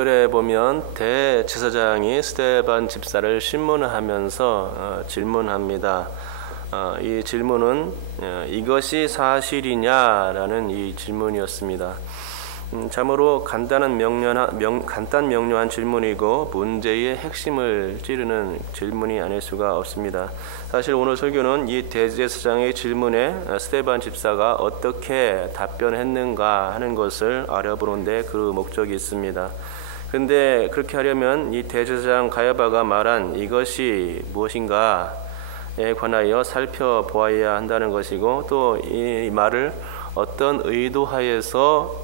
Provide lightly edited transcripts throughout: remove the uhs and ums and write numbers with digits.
절에 보면 대제사장이 스데반 집사를 신문하면서 질문합니다. 이 질문은 이것이 사실이냐라는 이 질문이었습니다. 참으로 간단 명료한 질문이고 문제의 핵심을 찌르는 질문이 아닐 수가 없습니다. 사실 오늘 설교는 이 대제사장의 질문에 스데반 집사가 어떻게 답변했는가 하는 것을 알아보는 데 그 목적이 있습니다. 그런데 그렇게 하려면 이 대제사장 가야바가 말한 이것이 무엇인가에 관하여 살펴보아야 한다는 것이고, 또 이 말을 어떤 의도하에서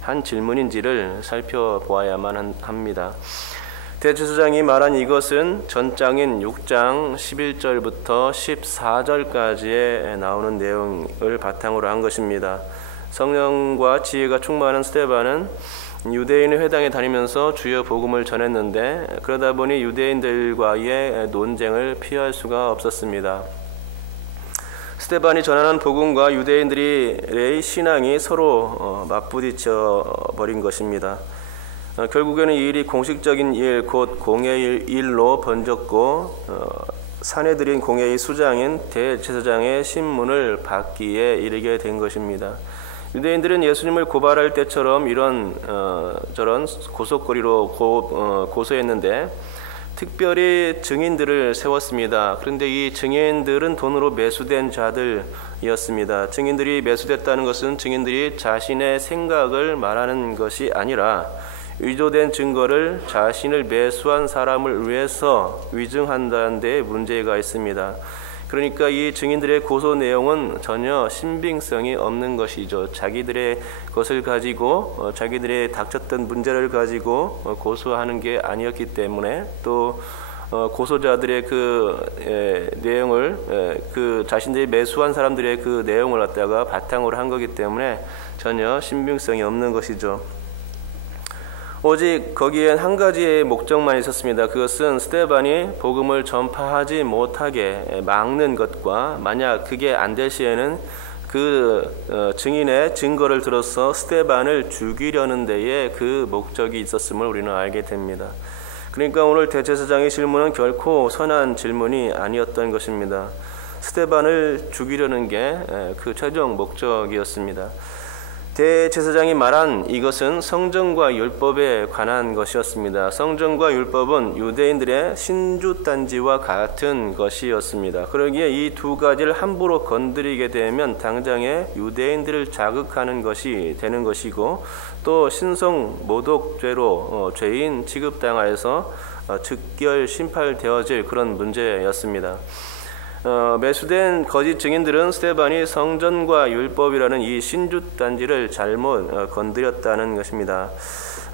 한 질문인지를 살펴보아야만 합니다. 대제사장이 말한 이것은 전장인 6장 11절부터 14절까지에 나오는 내용을 바탕으로 한 것입니다. 성령과 지혜가 충만한 스데반은 유대인의 회당에 다니면서 주여 복음을 전했는데, 그러다 보니 유대인들과의 논쟁을 피할 수가 없었습니다. 스데반이 전하는 복음과 유대인들의 신앙이 서로 맞부딪혀 버린 것입니다. 결국에는 이 일이 공식적인 일, 곧 공회의 일로 번졌고, 사내들인 공회의 수장인 대제사장의 신문을 받기에 이르게 된 것입니다. 유대인들은 예수님을 고발할 때처럼 이런 저런 고속거리로 고소했는데, 특별히 증인들을 세웠습니다. 그런데 이 증인들은 돈으로 매수된 자들이었습니다. 증인들이 매수됐다는 것은 증인들이 자신의 생각을 말하는 것이 아니라 위조된 증거를 자신을 매수한 사람을 위해서 위증한다는 데 문제가 있습니다. 그러니까 이 증인들의 고소 내용은 전혀 신빙성이 없는 것이죠. 자기들의 것을 가지고 자기들의 닥쳤던 문제를 가지고 고소하는 게 아니었기 때문에, 또 고소자들의 그 내용을 그 자신들이 매수한 사람들의 그 내용을 갖다가 바탕으로 한 거기 때문에 전혀 신빙성이 없는 것이죠. 오직 거기엔 한 가지의 목적만 있었습니다. 그것은 스데반이 복음을 전파하지 못하게 막는 것과, 만약 그게 안 될 시에는 그 증인의 증거를 들어서 스데반을 죽이려는 데에 그 목적이 있었음을 우리는 알게 됩니다. 그러니까 오늘 대제사장의 질문은 결코 선한 질문이 아니었던 것입니다. 스데반을 죽이려는 게 그 최종 목적이었습니다. 대제사장이 말한 이것은 성전과 율법에 관한 것이었습니다. 성전과 율법은 유대인들의 신주단지와 같은 것이었습니다. 그러기에 이 두 가지를 함부로 건드리게 되면 당장에 유대인들을 자극하는 것이 되는 것이고, 또 신성 모독죄로 죄인 취급당하여서 즉결 심판되어질 그런 문제였습니다. 매수된 거짓 증인들은 스데반이 성전과 율법이라는 이 신주단지를 잘못 건드렸다는 것입니다.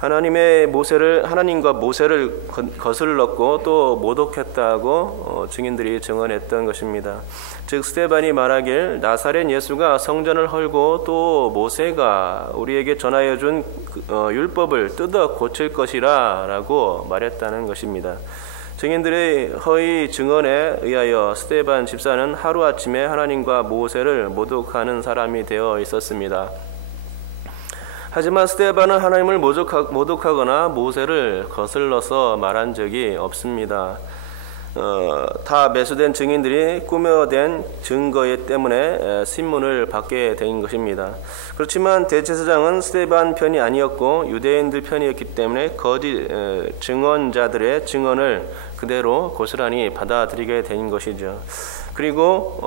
하나님과 모세를 거슬렀고 또 모독했다고 증인들이 증언했던 것입니다. 즉 스데반이 말하길 나사렛 예수가 성전을 헐고 또 모세가 우리에게 전하여 준 율법을 뜯어 고칠 것이라 라고 말했다는 것입니다. 증인들의 허위 증언에 의하여 스데반 집사는 하루아침에 하나님과 모세를 모독하는 사람이 되어 있었습니다. 하지만 스데반은 하나님을 모독하거나 모세를 거슬러서 말한 적이 없습니다. 다 매수된 증인들이 꾸며댄 증거 때문에 신문을 받게 된 것입니다. 그렇지만 대제사장은 스데반 편이 아니었고 유대인들 편이었기 때문에 거짓 증언자들의 증언을 그대로 고스란히 받아들이게 된 것이죠. 그리고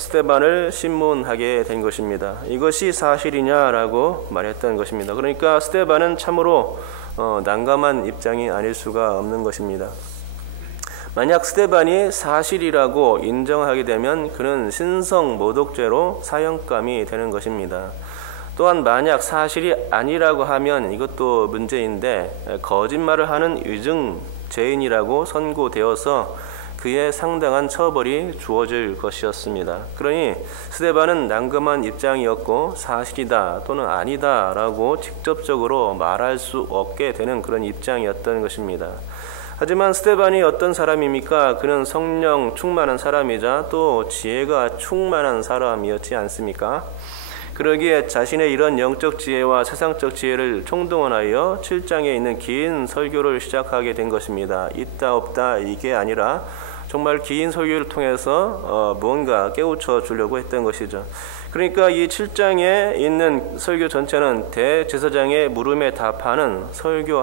스데반을 신문하게 된 것입니다. 이것이 사실이냐라고 말했던 것입니다. 그러니까 스데반은 참으로 난감한 입장이 아닐 수가 없는 것입니다. 만약 스데반이 사실이라고 인정하게 되면 그는 신성 모독죄로 사형감이 되는 것입니다. 또한 만약 사실이 아니라고 하면 이것도 문제인데, 거짓말을 하는 위증죄인이라고 선고되어서 그에 상당한 처벌이 주어질 것이었습니다. 그러니 스데반은 난감한 입장이었고 사실이다 또는 아니다 라고 직접적으로 말할 수 없게 되는 그런 입장이었던 것입니다. 하지만 스데반이 어떤 사람입니까? 그는 성령 충만한 사람이자 또 지혜가 충만한 사람이었지 않습니까? 그러기에 자신의 이런 영적 지혜와 세상적 지혜를 총동원하여 7장에 있는 긴 설교를 시작하게 된 것입니다. 있다 없다 이게 아니라 정말 긴 설교를 통해서 무언가 깨우쳐 주려고 했던 것이죠. 그러니까 이 7장에 있는 설교 전체는 대제사장의 물음에 답하는 설교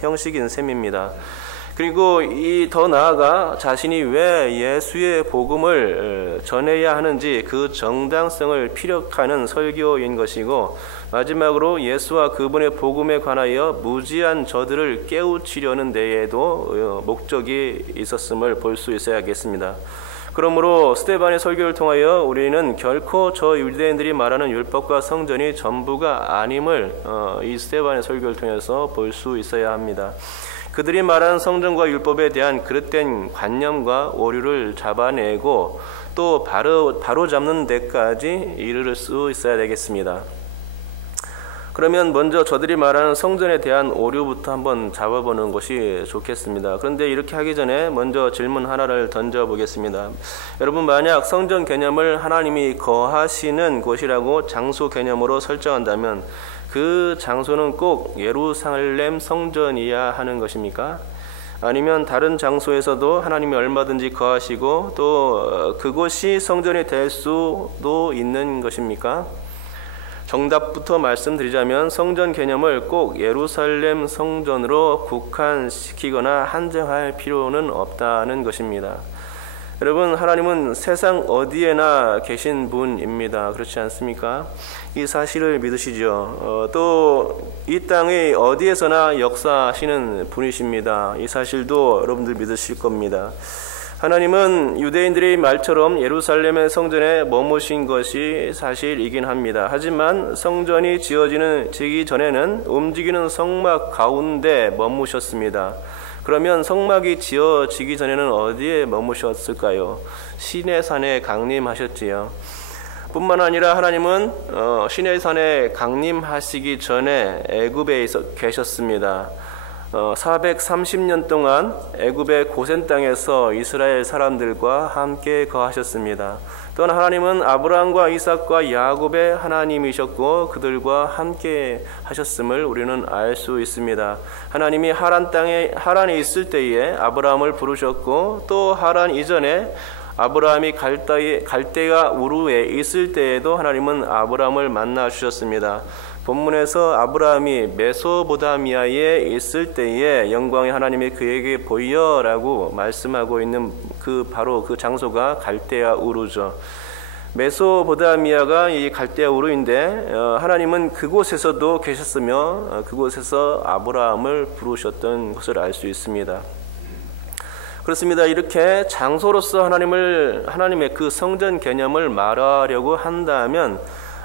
형식인 셈입니다. 그리고 더 나아가 자신이 왜 예수의 복음을 전해야 하는지 그 정당성을 피력하는 설교인 것이고, 마지막으로 예수와 그분의 복음에 관하여 무지한 저들을 깨우치려는 데에도 목적이 있었음을 볼 수 있어야겠습니다. 그러므로 스데반의 설교를 통하여 우리는 결코 저 유대인들이 말하는 율법과 성전이 전부가 아님을 이 스데반의 설교를 통해서 볼 수 있어야 합니다. 그들이 말하는 성전과 율법에 대한 그릇된 관념과 오류를 잡아내고 또 바로 잡는 데까지 이르를 수 있어야 되겠습니다. 그러면 먼저 저들이 말하는 성전에 대한 오류부터 한번 잡아보는 것이 좋겠습니다. 그런데 이렇게 하기 전에 먼저 질문 하나를 던져보겠습니다. 여러분, 만약 성전 개념을 하나님이 거하시는 곳이라고 장소 개념으로 설정한다면 그 장소는 꼭 예루살렘 성전이어야 하는 것입니까? 아니면 다른 장소에서도 하나님이 얼마든지 거하시고 또 그곳이 성전이 될 수도 있는 것입니까? 정답부터 말씀드리자면 성전 개념을 꼭 예루살렘 성전으로 국한시키거나 한정할 필요는 없다는 것입니다. 여러분, 하나님은 세상 어디에나 계신 분입니다. 그렇지 않습니까? 이 사실을 믿으시죠. 또 이 땅의 어디에서나 역사하시는 분이십니다. 이 사실도 여러분들 믿으실 겁니다. 하나님은 유대인들의 말처럼 예루살렘의 성전에 머무신 것이 사실이긴 합니다. 하지만 성전이 지어지기 전에는 움직이는 성막 가운데 머무셨습니다. 그러면 성막이 지어지기 전에는 어디에 머무셨을까요? 시내산에 강림하셨지요. 뿐만 아니라 하나님은 시내산에 강림하시기 전에 애굽에 계셨습니다. 430년 동안 애굽의 고센 땅에서 이스라엘 사람들과 함께 거하셨습니다. 또한 하나님은 아브라함과 이삭과 야곱의 하나님이셨고 그들과 함께 하셨음을 우리는 알 수 있습니다. 하나님이 하란에 있을 때에 아브라함을 부르셨고 또 하란 이전에 아브라함이 갈대아 우르에 있을 때에도 하나님은 아브라함을 만나 주셨습니다. 본문에서 아브라함이 메소보다미아에 있을 때에 영광의 하나님이 그에게 보여라고 말씀하고 있는 바로 그 장소가 갈대아 우르죠. 메소보다미아가 이 갈대아 우르인데 하나님은 그곳에서도 계셨으며 그곳에서 아브라함을 부르셨던 것을 알 수 있습니다. 그렇습니다. 이렇게 장소로서 하나님의 그 성전 개념을 말하려고 한다면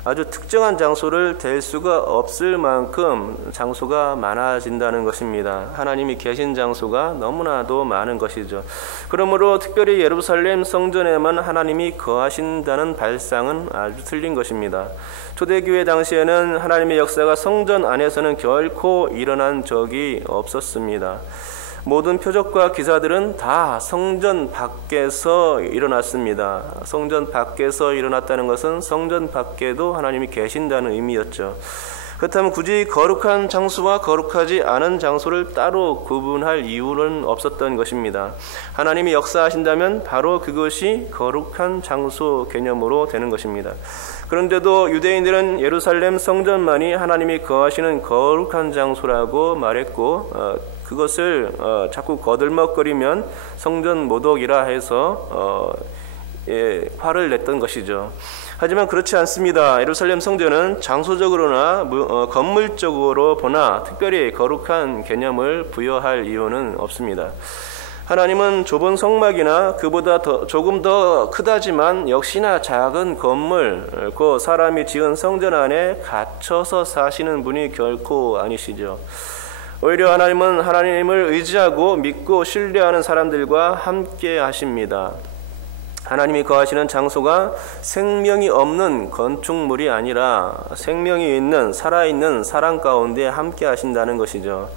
아주 특정한 장소를 댈 수가 없을 만큼 장소가 많아진다는 것입니다. 하나님이 계신 장소가 너무나도 많은 것이죠. 그러므로 특별히 예루살렘 성전에만 하나님이 거하신다는 발상은 아주 틀린 것입니다. 초대교회 당시에는 하나님의 역사가 성전 안에서는 결코 일어난 적이 없었습니다. 모든 표적과 기사들은 다 성전 밖에서 일어났습니다. 성전 밖에서 일어났다는 것은 성전 밖에도 하나님이 계신다는 의미였죠. 그렇다면 굳이 거룩한 장소와 거룩하지 않은 장소를 따로 구분할 이유는 없었던 것입니다. 하나님이 역사하신다면 바로 그것이 거룩한 장소 개념으로 되는 것입니다. 그런데도 유대인들은 예루살렘 성전만이 하나님이 거하시는 거룩한 장소라고 말했고 그것을 자꾸 거들먹거리면 성전 모독이라 해서 화를 냈던 것이죠. 하지만 그렇지 않습니다. 예루살렘 성전은 장소적으로나 건물적으로 보나 특별히 거룩한 개념을 부여할 이유는 없습니다. 하나님은 좁은 성막이나 그보다 조금 더 크다지만 역시나 작은 건물, 그 사람이 지은 성전 안에 갇혀서 사시는 분이 결코 아니시죠. 오히려 하나님은 하나님을 의지하고 믿고 신뢰하는 사람들과 함께 하십니다. 하나님이 거하시는 장소가 생명이 없는 건축물이 아니라 생명이 있는 살아있는 사람 가운데 함께 하신다는 것이죠.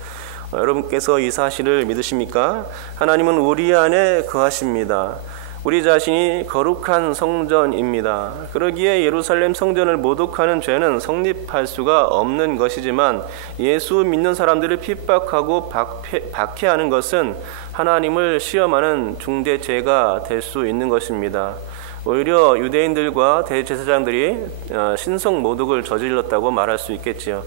여러분께서 이 사실을 믿으십니까? 하나님은 우리 안에 거하십니다. 우리 자신이 거룩한 성전입니다. 그러기에 예루살렘 성전을 모독하는 죄는 성립할 수가 없는 것이지만 예수 믿는 사람들을 핍박하고 박해하는 것은 하나님을 시험하는 중대죄가 될 수 있는 것입니다. 오히려 유대인들과 대제사장들이 신성 모독을 저질렀다고 말할 수 있겠지요.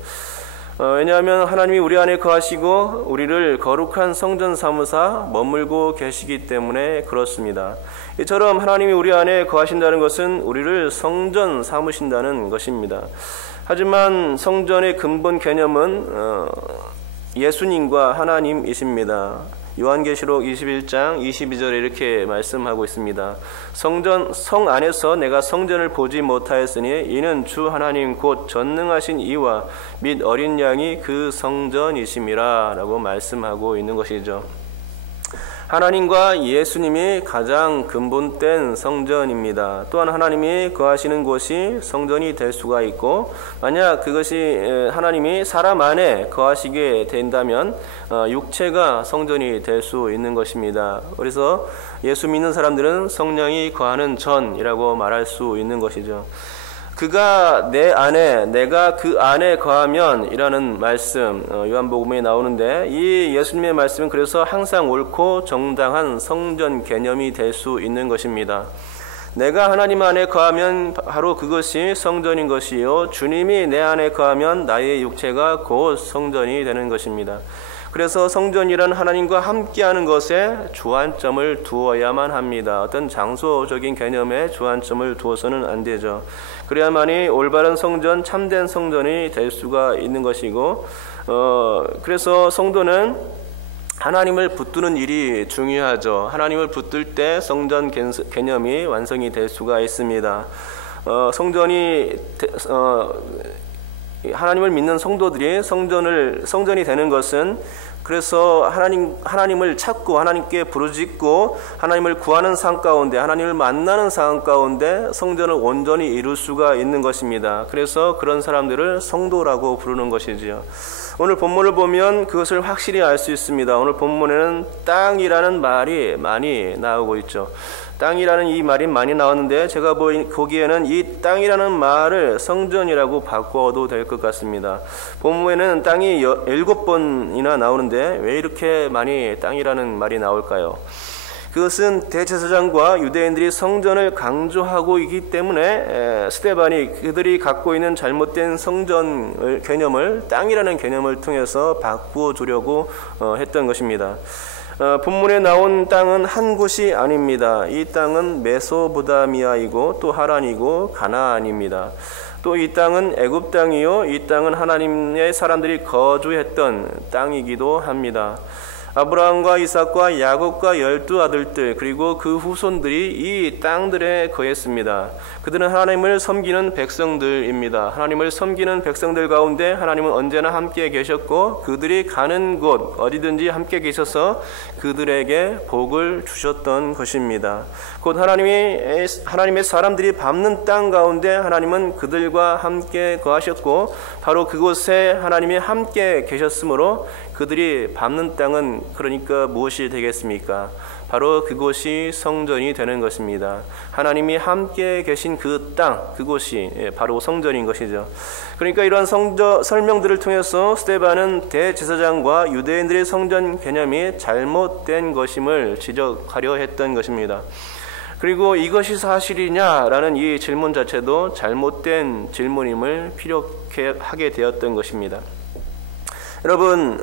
왜냐하면 하나님이 우리 안에 거하시고 우리를 거룩한 성전 삼으사 머물고 계시기 때문에 그렇습니다. 이처럼 하나님이 우리 안에 거하신다는 것은 우리를 성전 삼으신다는 것입니다. 하지만 성전의 근본 개념은 예수님과 하나님이십니다. 요한계시록 21장 22절에 이렇게 말씀하고 있습니다. 성 안에서 내가 성전을 보지 못하였으니 이는 주 하나님 곧 전능하신 이와 및 어린 양이 그 성전이심이라 라고 말씀하고 있는 것이죠. 하나님과 예수님이 가장 근본된 성전입니다. 또한 하나님이 거하시는 곳이 성전이 될 수가 있고, 만약 그것이 하나님이 사람 안에 거하시게 된다면 육체가 성전이 될 수 있는 것입니다. 그래서 예수 믿는 사람들은 성령이 거하는 전이라고 말할 수 있는 것이죠. 그가 내 안에 내가 그 안에 거하면 이라는 말씀 요한복음에 나오는데, 이 예수님의 말씀은 그래서 항상 옳고 정당한 성전 개념이 될 수 있는 것입니다. 내가 하나님 안에 거하면 바로 그것이 성전인 것이요, 주님이 내 안에 거하면 나의 육체가 곧 성전이 되는 것입니다. 그래서 성전이란 하나님과 함께하는 것에 주안점을 두어야만 합니다. 어떤 장소적인 개념에 주안점을 두어서는 안 되죠. 그래야만이 올바른 성전, 참된 성전이 될 수가 있는 것이고, 그래서 성도는 하나님을 붙드는 일이 중요하죠. 하나님을 붙들 때 성전 개념이 완성이 될 수가 있습니다. 하나님을 믿는 성도들이 성전이 되는 것은, 그래서 하나님을 찾고 하나님께 부르짖고 하나님을 구하는 상황 가운데, 하나님을 만나는 상황 가운데 성전을 온전히 이룰 수가 있는 것입니다. 그래서 그런 사람들을 성도라고 부르는 것이지요. 오늘 본문을 보면 그것을 확실히 알 수 있습니다. 오늘 본문에는 땅이라는 말이 많이 나오고 있죠. 땅이라는 이 말이 많이 나왔는데, 제가 보기에는 이 땅이라는 말을 성전이라고 바꿔도 될 것 같습니다. 본문에는 땅이 7번이나 나오는데 왜 이렇게 많이 땅이라는 말이 나올까요? 그것은 대제사장과 유대인들이 성전을 강조하고 있기 때문에 스데반이 그들이 갖고 있는 잘못된 성전 개념을 땅이라는 개념을 통해서 바꾸어 주려고 했던 것입니다. 본문에 나온 땅은 한 곳이 아닙니다. 이 땅은 메소포타미아이고 또 하란이고 가나안입니다. 또 이 땅은 애굽 땅이요, 이 땅은 하나님의 사람들이 거주했던 땅이기도 합니다. 아브라함과 이삭과 야곱과 12아들들 그리고 그 후손들이 이 땅들에 거했습니다. 그들은 하나님을 섬기는 백성들입니다. 하나님을 섬기는 백성들 가운데 하나님은 언제나 함께 계셨고, 그들이 가는 곳 어디든지 함께 계셔서 그들에게 복을 주셨던 것입니다. 곧 하나님의 사람들이 밟는 땅 가운데 하나님은 그들과 함께 거하셨고, 바로 그곳에 하나님이 함께 계셨으므로 그들이 밟는 땅은 그러니까 무엇이 되겠습니까? 바로 그곳이 성전이 되는 것입니다. 하나님이 함께 계신 그 땅, 그곳이 바로 성전인 것이죠. 그러니까 이러한 설명들을 통해서 스데반은 대제사장과 유대인들의 성전 개념이 잘못된 것임을 지적하려 했던 것입니다. 그리고 이것이 사실이냐라는 이 질문 자체도 잘못된 질문임을 피력하게 하게 되었던 것입니다. 여러분,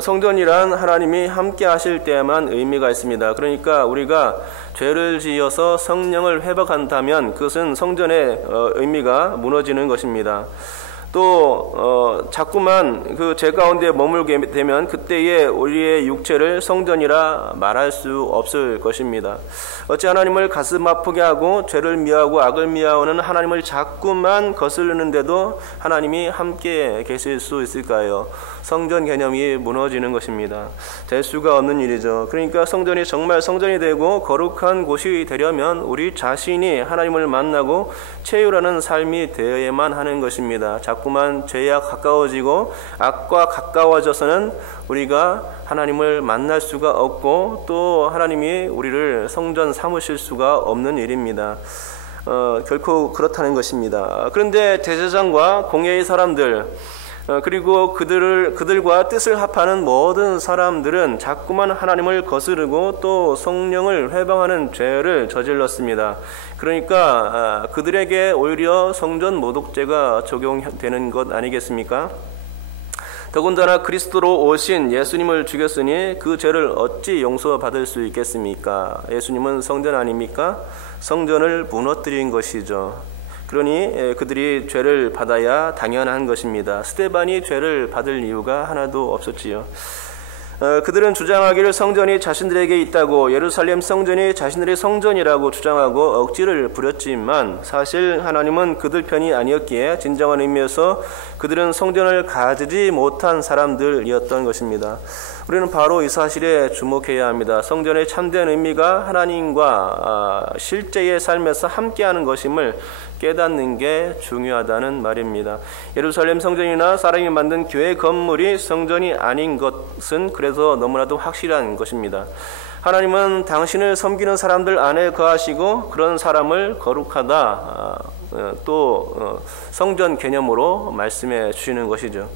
성전이란 하나님이 함께 하실 때에만 의미가 있습니다. 그러니까 우리가 죄를 지어서 성령을 회복한다면 그것은 성전의 의미가 무너지는 것입니다. 또 자꾸만 그 죄 가운데 머물게 되면 그때에 우리의 육체를 성전이라 말할 수 없을 것입니다. 어찌 하나님을 가슴 아프게 하고 죄를 미워하고 악을 미워하는 하나님을 자꾸만 거스르는데도 하나님이 함께 계실 수 있을까요? 성전 개념이 무너지는 것입니다. 될 수가 없는 일이죠. 그러니까 성전이 정말 성전이 되고 거룩한 곳이 되려면 우리 자신이 하나님을 만나고 체휼하는 삶이 되어야만 하는 것입니다. 자꾸만 죄에 가까워지고 악과 가까워져서는 우리가 하나님을 만날 수가 없고 또 하나님이 우리를 성전 삼으실 수가 없는 일입니다. 결코 그렇다는 것입니다. 그런데 대제사장과 공회의 사람들 그리고 그들과 뜻을 합하는 모든 사람들은 자꾸만 하나님을 거스르고 또 성령을 회방하는 죄를 저질렀습니다. 그러니까 그들에게 오히려 성전 모독죄가 적용되는 것 아니겠습니까? 더군다나 그리스도로 오신 예수님을 죽였으니 그 죄를 어찌 용서받을 수 있겠습니까? 예수님은 성전 아닙니까? 성전을 무너뜨린 것이죠. 그러니 그들이 죄를 받아야 당연한 것입니다. 스데반이 죄를 받을 이유가 하나도 없었지요. 그들은 주장하기를 성전이 자신들에게 있다고 예루살렘 성전이 자신들의 성전이라고 주장하고 억지를 부렸지만 사실 하나님은 그들 편이 아니었기에 진정한 의미에서 그들은 성전을 가지지 못한 사람들이었던 것입니다. 우리는 바로 이 사실에 주목해야 합니다. 성전의 참된 의미가 하나님과 실제의 삶에서 함께하는 것임을 깨닫는 게 중요하다는 말입니다. 예루살렘 성전이나 사람이 만든 교회 건물이 성전이 아닌 것은 그래서 너무나도 확실한 것입니다. 하나님은 당신을 섬기는 사람들 안에 거하시고 그런 사람을 거룩하다 또 성전 개념으로 말씀해 주시는 것이죠.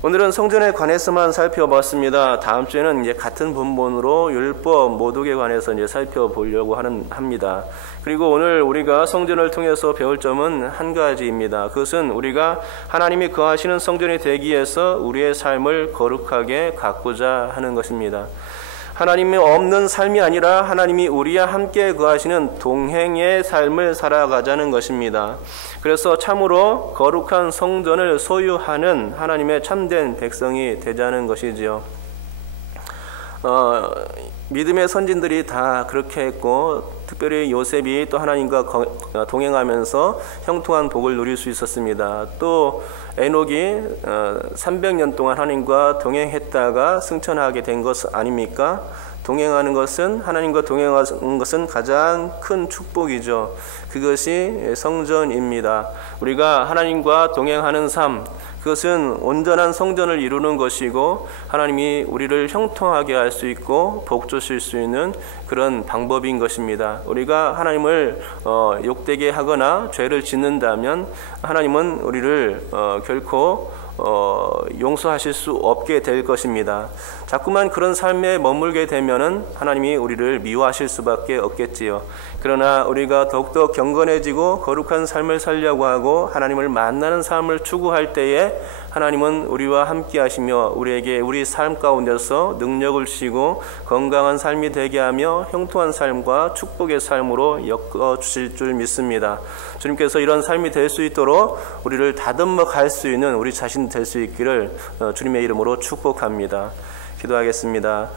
오늘은 성전에 관해서만 살펴봤습니다. 다음 주에는 이제 같은 본문으로 율법 모독에 관해서 이제 살펴보려고 합니다. 그리고 오늘 우리가 성전을 통해서 배울 점은 한 가지입니다. 그것은 우리가 하나님이 거하시는 성전이 되기 위해서 우리의 삶을 거룩하게 가꾸자 하는 것입니다. 하나님이 없는 삶이 아니라 하나님이 우리와 함께 거하시는 동행의 삶을 살아가자는 것입니다. 그래서 참으로 거룩한 성전을 소유하는 하나님의 참된 백성이 되자는 것이지요. 믿음의 선진들이 다 그렇게 했고 특별히 요셉이 또 하나님과 동행하면서 형통한 복을 누릴 수 있었습니다. 또 에녹이 300년 동안 하나님과 동행했다가 승천하게 된 것 아닙니까? 동행하는 것은 하나님과 동행하는 것은 가장 큰 축복이죠. 그것이 성전입니다. 우리가 하나님과 동행하는 삶, 그것은 온전한 성전을 이루는 것이고 하나님이 우리를 형통하게 할 수 있고 복 주실 수 있는 그런 방법인 것입니다. 우리가 하나님을 욕되게 하거나 죄를 짓는다면 하나님은 우리를 결코 용서하실 수 없게 될 것입니다. 자꾸만 그런 삶에 머물게 되면은 하나님이 우리를 미워하실 수밖에 없겠지요. 그러나 우리가 더욱더 경건해지고 거룩한 삶을 살려고 하고 하나님을 만나는 삶을 추구할 때에 하나님은 우리와 함께 하시며 우리에게 우리 삶 가운데서 능력을 주시고 건강한 삶이 되게 하며 형통한 삶과 축복의 삶으로 엮어주실 줄 믿습니다. 주님께서 이런 삶이 될 수 있도록 우리를 다듬어 갈 수 있는 우리 자신 될 수 있기를 주님의 이름으로 축복합니다. 기도하겠습니다.